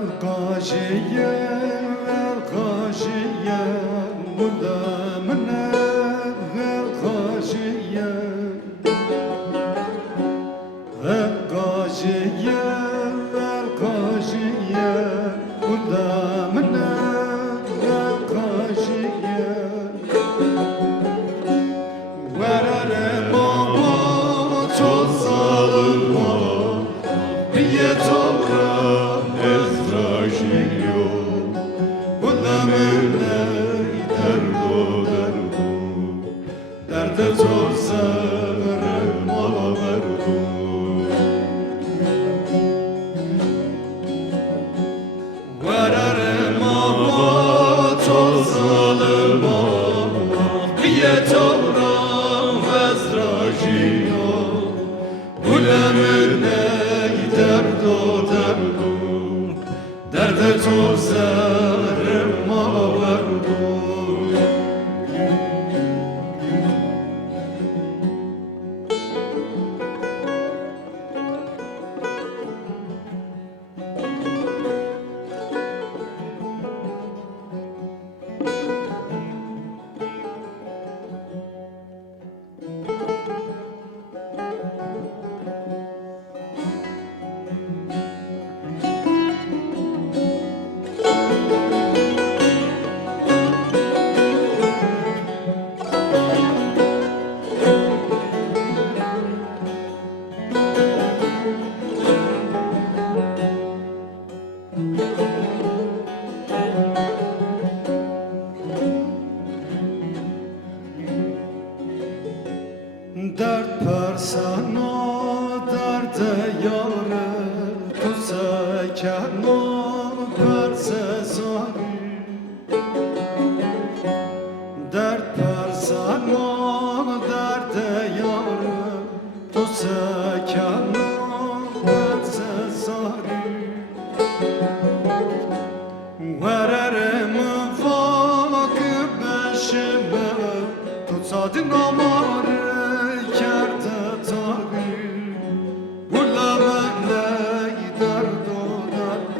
القاجية القاجية مدامنا القاجية القاجية القاجية مدامنا القاجية ورر ماما توصلما هي توقع ازراجيو ودمنا دردو دردو درد توصل ما بردو ورر ماما توصل ما هي توقع ازراجيو ودمنا دردو دردو درد تو سر ما وردو درد پرسانا درد یاره تو سکنا پرس زاری درد پرسانا درد یاره تو سکنا پرس زاری ورر مواقع بشمه تو ساد نماره کرده تاقی بولا من لی درد و درد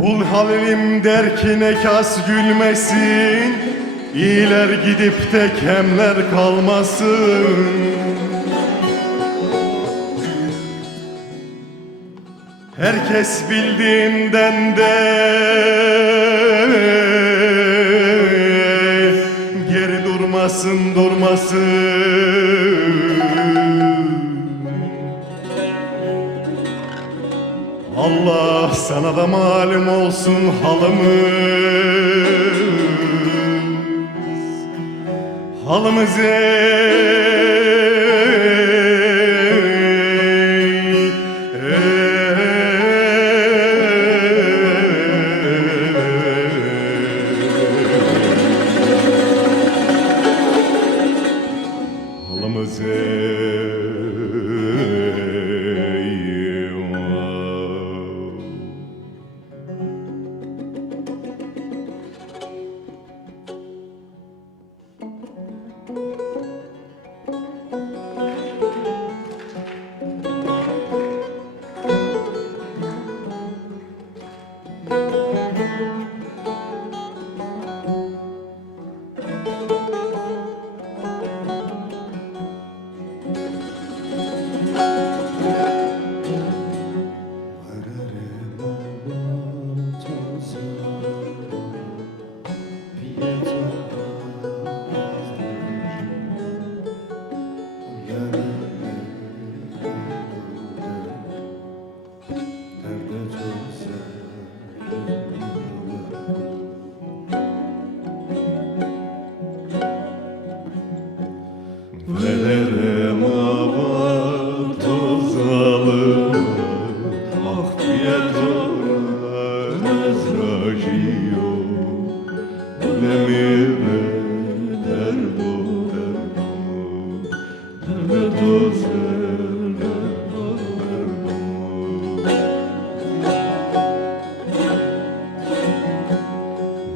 Kul halim derkine kas gülmesin, İyiler gidip de kemler kalmasın. Herkes bildiğinden de geri durmasın, durmasın. Allah sana da malum olsun halımız halımız Velerim avar tozalım, ah pietora nezrajiyo, lemire derdo derdo, derdo zere derdo.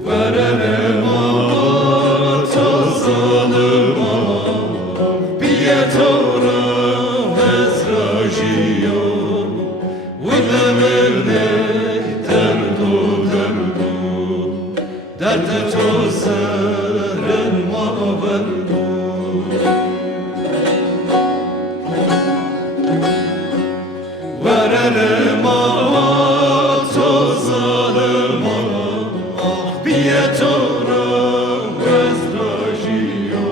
Velerim avar tozalım, Pietora ezrajiyo, Ulemerne derdo derdo, derde tozeren maverdo. Vererem ağa tozalım ah Pietora ezrajiyo,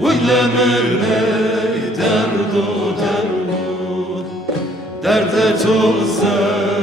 Ulemerne derdo derdo, derde tozeren